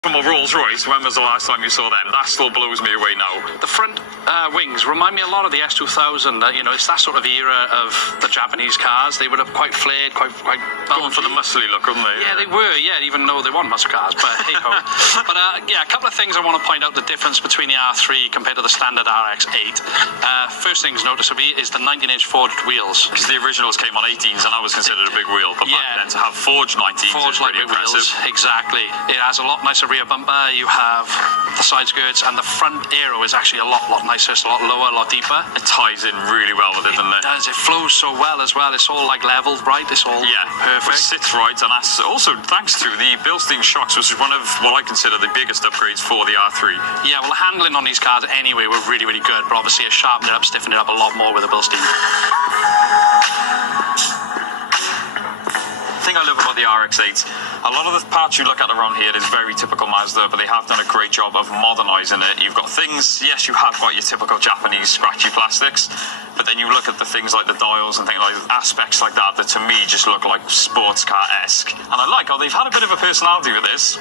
From a Rolls Royce, when was the last time you saw them? That still blows me away now. The front wings remind me a lot of the S2000. It's that sort of era of the Japanese cars. They were quite flared, quite Going for the muscly look, wouldn't they? Yeah, they were. Yeah, even though they weren't muscle cars, but hey ho. But yeah, a couple of things I want to point out the difference between the R3 compared to the standard RX8. First things noticeably is the 19-inch forged wheels. Because the originals came on 18s, and that was considered a big wheel. But back then, to have forged 19s is pretty impressive. Wheels, exactly. It has a lot nicer rear bumper. You have the side skirts, and the front aero is actually a lot nicer. It's a lot lower, a lot deeper. It ties in really well with it, doesn't it? It does. It flows so well as well. It's all like leveled, right? It's all perfect. It sits right, and that's also thanks to the Bilstein shocks, which is one of what I consider the biggest upgrades for the R3. Yeah, well, the handling on these cars anyway were really good, but obviously it sharpened it up, stiffened it up a lot more with the Bilstein. The thing I love about the RX8, a lot of the parts you look at around here is very typical Mazda, but they have done a great job of modernising it. You've got things, yes, you have got your typical Japanese scratchy plastics, but then you look at the things like the dials and things like aspects like that to me just look like sports car-esque. And I like how they've had a bit of a personality with this.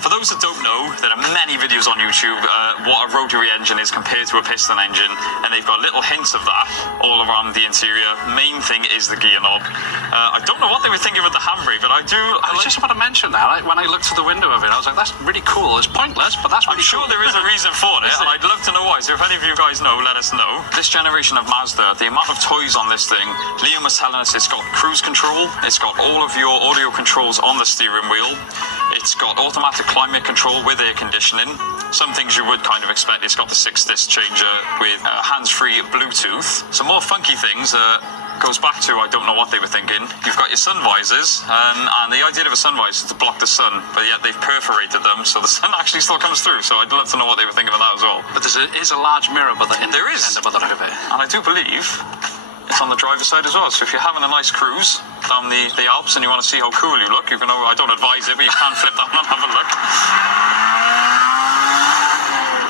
For those that don't know, there are many videos on YouTube what a rotary engine is compared to a piston engine, and they've got little hints of that all around the interior. Main thing is the gear knob. I don't know what they were thinking with the handbrake, but I was just about to mention that. When I looked through the window of it, I was like, that's really cool. It's pointless, but that's really cool. I'm sure there is a reason for it, and I'd love to know why. So if any of you guys know, let us know. This generation of Mazda, the amount of toys on this thing, Liam was telling us it's got cruise control, it's got all of your audio controls on the steering wheel, it's got automatic climate control with air conditioning. Some things you would kind of expect. It's got the 6-disc changer with hands-free Bluetooth. Some more funky things. Goes back to, I don't know what they were thinking. You've got your sun visors, and the idea of a sun visor is to block the sun, but yet they've perforated them, so the sun actually still comes through. So I'd love to know what they were thinking of that as well. But there is a large mirror, but there is, by the look of it. And I do believe it's on the driver's side as well. So if you're having a nice cruise down the Alps and you want to see how cool you look, you can. I don't advise it, but you can flip that and have a look.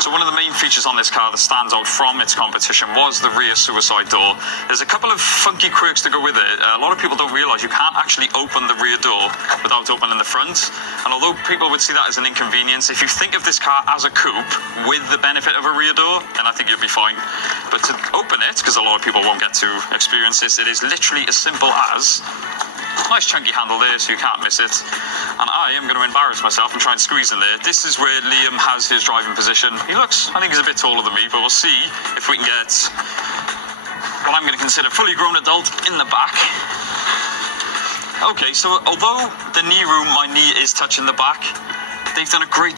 So one of the main features on this car that stands out from its competition was the rear suicide door. There's a couple of funky quirks to go with it. A lot of people don't realise you can't actually open the rear door without opening the front. And although people would see that as an inconvenience, if you think of this car as a coupe with the benefit of a rear door, then I think you'll be fine. But to open it, because a lot of people won't get to experience this, it is literally as simple as nice chunky handle there, so you can't miss it. And I am going to embarrass myself and try and squeeze in there. This is where Liam has his driving position. He looks, I think he's a bit taller than me, but we'll see if we can get what I'm going to consider fully grown adult in the back. Okay, so although the knee room, my knee is touching the back, they've done a great